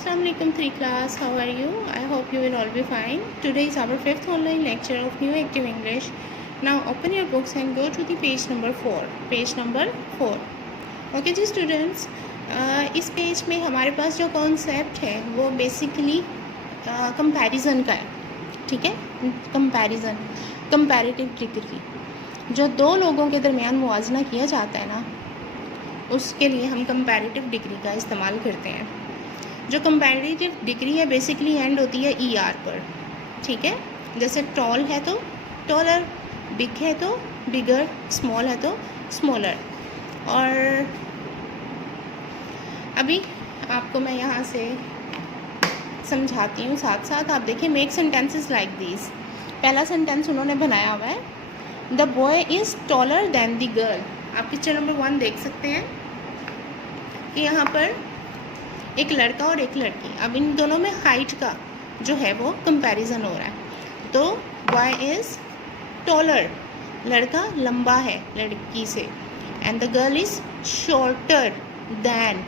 Assalamualaikum 3 class, how are you? I hope you will all be fine. Today is our 5th online lecture of New Active English. Now open your books and go to the page number 4. Page number 4. Okay ji students, इस page में हमारे पास जो concept है वो basically comparison का है. ठीक है, कंपैरिजन, कंपैरेटिव डिग्री. जो दो लोगों के दरमियान मुआवजा किया जाता है ना, उसके लिए हम कंपैरेटिव डिग्री का इस्तेमाल करते हैं. जो कंपैरेटिव डिग्री है बेसिकली एंड होती है ER पर. ठीक है, जैसे टॉल है तो टॉलर, बिग है तो बिगर, स्मॉल है तो स्मॉलर. और अभी आपको मैं यहाँ से समझाती हूँ साथ साथ. आप देखिए, मेक सेंटेंसेस लाइक दिस. पहला सेंटेंस उन्होंने बनाया हुआ है, the boy is taller then the girl. आप पिक्चर नंबर 1 देख सकते हैं कि यहाँ पर एक लड़का और एक लड़की. अब इन दोनों में हाइट का जो है वो कंपैरिजन हो रहा है. तो बॉय इज़ टॉलर, लड़का लंबा है लड़की से, and the girl is shorter than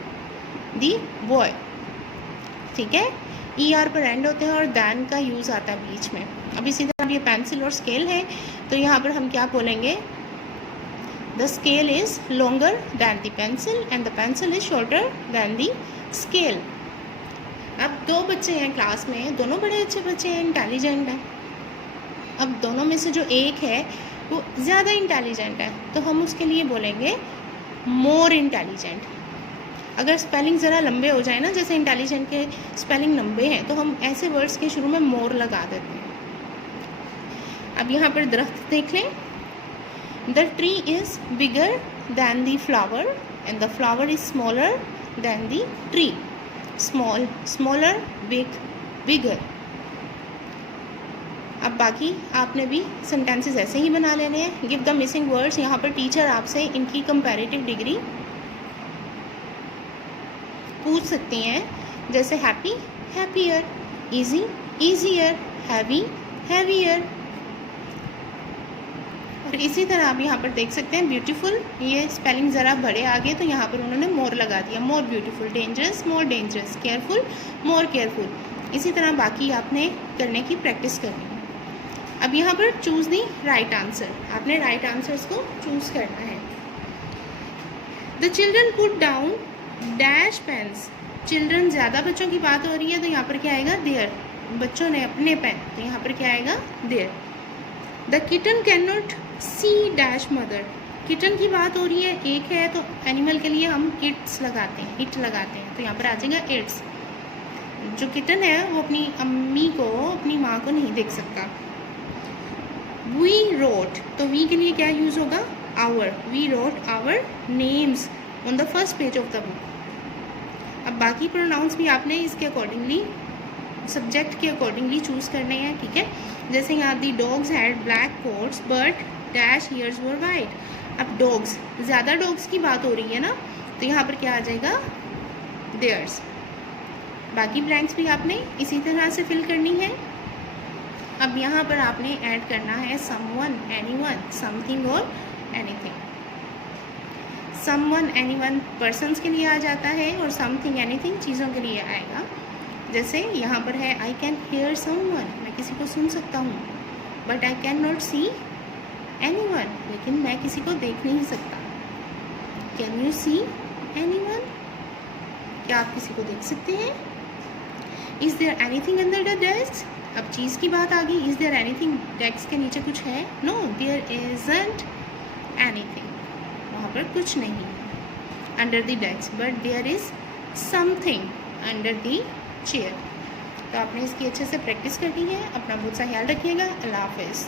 the boy. ठीक है, ER पर एंड होते हैं और दैन का यूज़ आता है बीच में. अब इसी तरह ये पेंसिल और स्केल है, तो यहाँ पर हम क्या बोलेंगे, the scale is longer than the pencil and the pencil is shorter than the scale. अब दो बच्चे हैं क्लास में, दोनों बड़े अच्छे बच्चे हैं, इंटेलिजेंट हैं. अब दोनों में से जो एक है वो ज़्यादा इंटेलिजेंट है, तो हम उसके लिए बोलेंगे मोर इंटेलिजेंट. अगर स्पेलिंग ज़रा लंबे हो जाए ना, जैसे इंटेलिजेंट के स्पेलिंग लंबे हैं, तो हम ऐसे वर्ड्स के शुरू में मोर लगा देते हैं. अब यहाँ पर दरख्त देख लें, the tree is bigger than the flower and the flower is smaller than the tree. Small, smaller, big, bigger. अब बाकी आपने भी सेंटेंसेस ऐसे ही बना लेने हैं. Give the missing words. यहाँ पर टीचर आपसे इनकी कंपैरेटिव डिग्री पूछ सकती हैं, जैसे happy, happier, easy, easier, heavy, heavier. और इसी तरह आप यहाँ पर देख सकते हैं ब्यूटीफुल, ये स्पेलिंग ज़रा बड़े आ गए तो यहाँ पर उन्होंने मोर लगा दिया, more beautiful. Dangerous, more dangerous. Careful, more careful. इसी तरह बाकी आपने करने की प्रैक्टिस करनी है. अब यहाँ पर चूज़ दी राइट आंसर. आपने राइट आंसर्स को चूज़ करना है. The children put down dash pens. Children ज़्यादा बच्चों की बात हो रही है, तो यहाँ पर क्या आएगा, देयर. बच्चों ने अपने पेन, तो यहाँ पर क्या आएगा, there. The kitten can not see dash mother. Kitten की बात हो रही है, एक है, तो एनिमल के लिए हम इट्स लगाते हैं, इट लगाते हैं, तो यहाँ पर आ जाएगा इट्स. जो किटन है वो अपनी अम्मी को, अपनी माँ को नहीं देख सकता. वी रोट, तो वी के लिए क्या यूज़ होगा, our. We wrote our names on the first page of the book. अब बाकी प्रोनाउंस भी आपने इसके अकॉर्डिंगली, सब्जेक्ट के अकॉर्डिंगली चूज़ करने हैं. ठीक है, जैसे यहाँ the dogs had black coats but dash ears were white. अब डॉग्स, ज़्यादा डॉग्स की बात हो रही है ना, तो यहाँ पर क्या आ जाएगा, देयर्स. बाकी ब्लैंक्स भी आपने इसी तरह से फिल करनी है. अब यहाँ पर आपने ऐड करना है समवन, एनीवन, समथिंग और एनीथिंग. समवन, एनीवन पर्सन्स के लिए आ जाता है, और समथिंग, एनीथिंग चीज़ों के लिए आएगा. जैसे यहाँ पर है, आई कैन हेयर समवन, मैं किसी को सुन सकता हूँ. But I can not see anyone, लेकिन मैं किसी को देख नहीं सकता. कैन यू सी एनीवन, क्या आप किसी को देख सकते हैं. Is there anything under the desk. अब चीज़ की बात आ गई. इज़ देयर एनीथिंग, डेस्क के नीचे कुछ है, नो, देयर इजंट एनीथिंग, वहाँ पर कुछ नहीं under the desk, but there is something under the chair. तो आपने इसकी अच्छे से प्रैक्टिस करनी है. अपना बहुत सा ख्याल रखिएगा. अल्लाह हाफिज़.